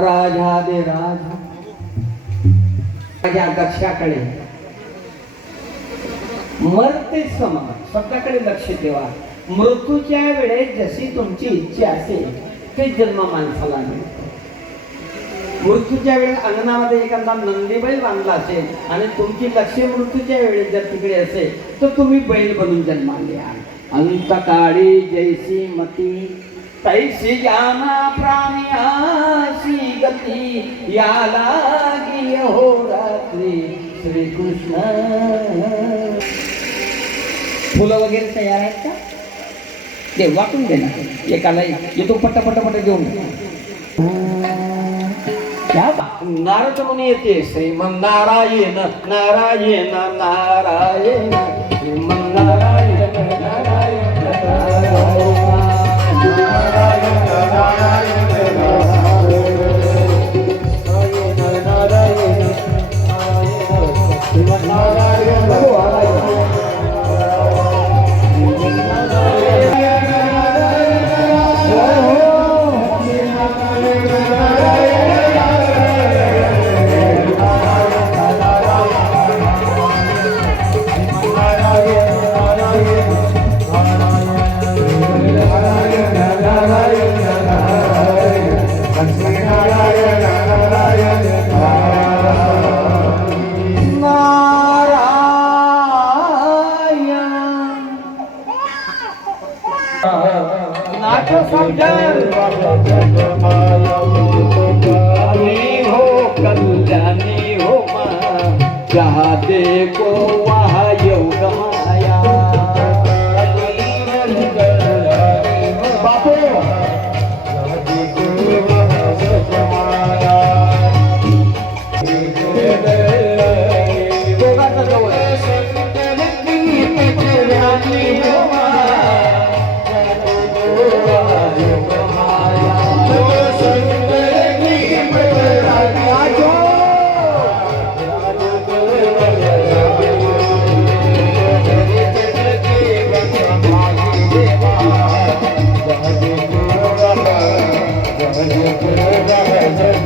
राजा दे राज। राजा दक्षाकडे. मरते समान. स्वतःकडे लक्ष ठेवा. मृत्यूच्या वेळेस जशी तुमची इच्छा असेल ते जन्म माणसाला मिळतो मृत्यूच्या वेळी अंगणामध्ये एखादा नंदीबैल बांधला असेल आणि तुमची लक्ष मृत्यूच्या वेळेस जर तिकडे असेल तर तुम्ही बैल बनून जन्माले अंत काळी जैसी मती तैसी जाना प्राण्याशी गती या लागी हो रात्री. श्रीकृष्ण. फुलं वगैरे तयार आहेत का? ते वाटून देणार एकाला येतो पट्ट पट्ट पट्ट घेऊन नारद मुनी येते श्रीमन नारायण नारायण नारायण श्रीमन नारायण नारायण एक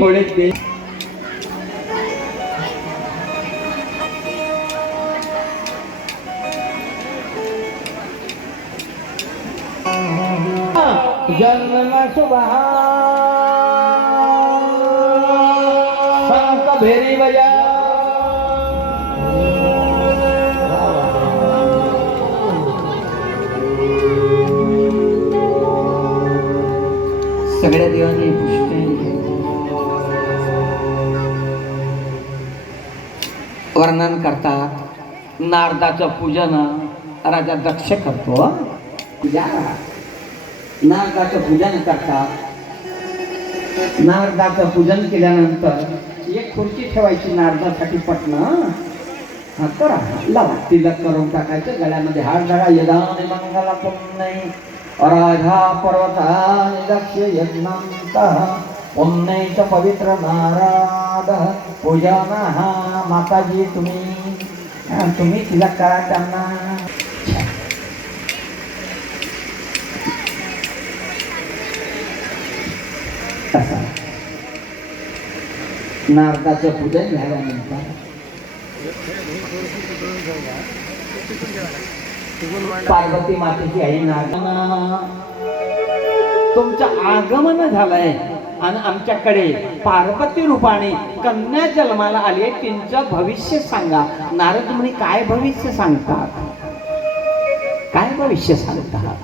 थोडे जन्म सुभा शंख भेरी बजा। सगळ्या देवांनी पुष्ट वर्णन करतात नारदाचं पूजन राजा दक्ष करतो पूजा. नारदाचं पूजन करतात. नारदाचं पूजन केल्यानंतर एक खुर्ची ठेवायची नारदासाठी पटणं हा? करा. लावा. तिलक करून टाकायचं. गळ्यामध्ये हार धरा. यदाने मंगला नाही. राधा पर्वता दक्ष यज्ञांत पुण्यच पवित्र नारादः पूजनः हा माताजी तुम्ही तुम्ही तिलक करा त्यांना. नारदाचं पूजन झाल्यानंतर. पार्वती मातेची आई नारदा तुमचं आगमन झालंय. आणि आमच्याकडे पार्वती रूपाने कन्या जन्माला आली आहे. तिचं भविष्य सांगा. नारद म्हणे काय भविष्य सांगतात? काय भविष्य सांगतात?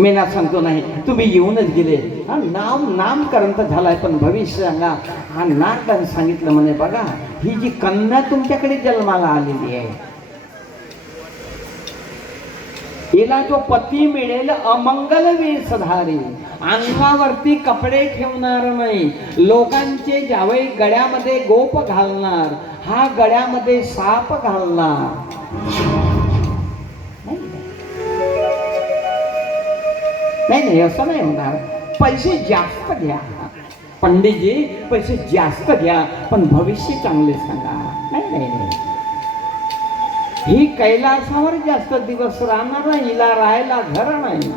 मी ना सांगतो नाही. तुम्ही येऊनच गेले. हा नाम नामकरण तर झालाय पण भविष्य सांगा. हा नारदाने सांगितलं म्हणे बघा. ही जी कन्या तुमच्याकडे जन्माला आलेली आहे हिला जो पती मिळेल अमंगल वेशधारी अंगावरती कपडे ठेवणार नाही लोकांचे ज्यावेळी गळ्यामध्ये गोप घालणार हा गळ्यामध्ये साप घालणार. नाही नाही असं नाही होणार. पैसे जास्त घ्या. पंडितजी पैसे जास्त घ्या पण भविष्य चांगले सांगा. नाही नाही नाही. ही कैलासावर जास्त दिवस राहणार नाही हिला राहायला घर नाही.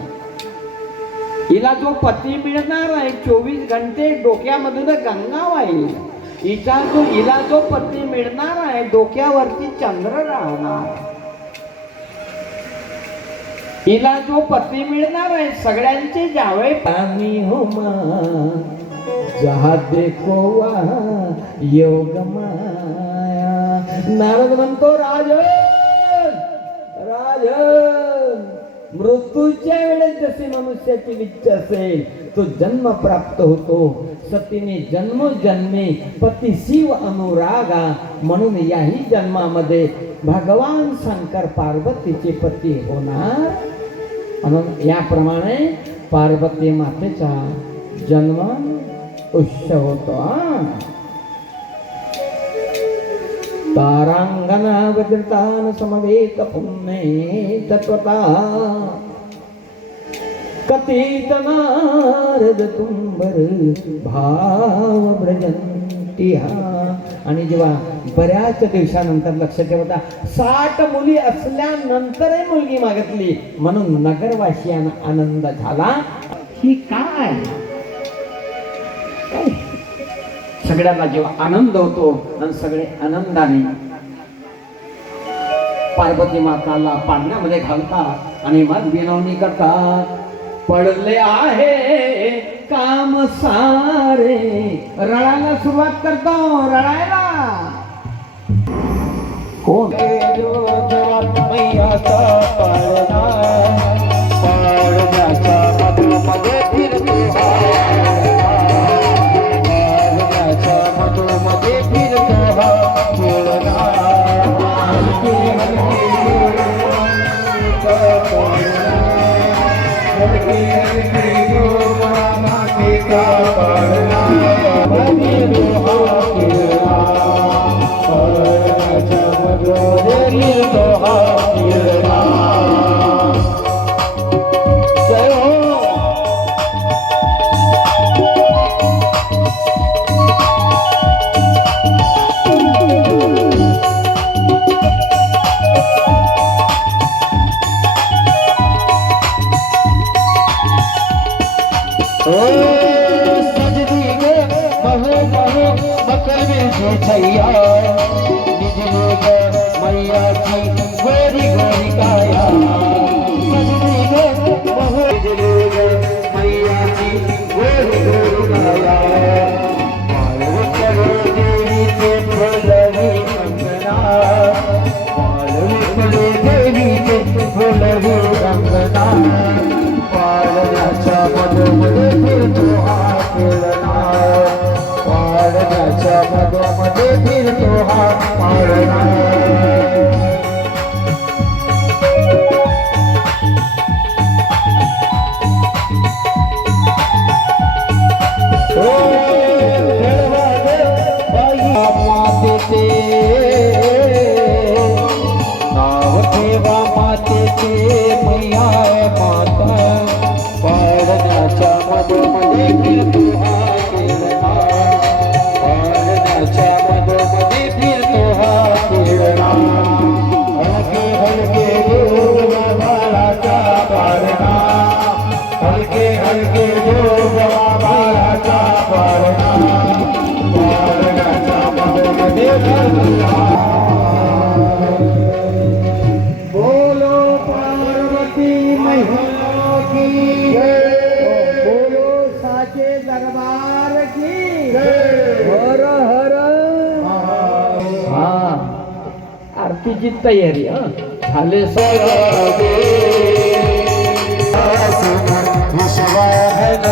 हिला जो पती मिळणार आहे चोवीस घंटे डोक्यामधून गंगा वाईल हिचा जो हिला जो पती मिळणार आहे डोक्यावरती चंद्र राहणार. हिला जो पती मिळणार आहे सगळ्यांचे जावे पाणी हो जहा वहा योग माया। नारद म्हणतो राजन राजन मृत्यूच्या वेळेस जशी मनुष्याची इच्छा असेल तो जन्म प्राप्त होतो। सतीने जन्मोजन्मी पती शिव अनुरागा म्हणून याही जन्मामध्ये भगवान शंकर पार्वतीचे पती होणार म्हणून याप्रमाणे पार्वती मातेचा जन्म उत्सव होतो हा. तारांगना वज्रतान समवेत पुण्ये तत्वता कथित नारद तुंबर भाव ब्रजंती हा आणि जेव्हा बऱ्याच दिवसानंतर लक्ष ठेवता साठ मुली असल्यानंतरही मुलगी मागितली म्हणून नगरवासियांना आनंद झाला ही काय? सगळ्यांना जेव्हा आनंद होतो आणि सगळे आनंदाने पार्वती माताला पाण्यामध्ये घालतात आणि मग विनवणी करतात. पडले आहे काम सारे रडायला सुरुवात करतो रडायला. कोण आरतीची तयारी हा। झाले विश्वाहन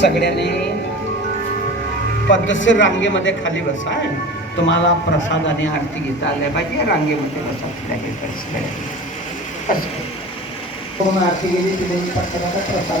Segera ini, pada sih rangge mati kali besar, tuh malah perasaan dari arti kita, lebaknya rangge mati besar. असं. पूर्ण आरती गेली की तुम्ही प्रसादाचा प्रसाद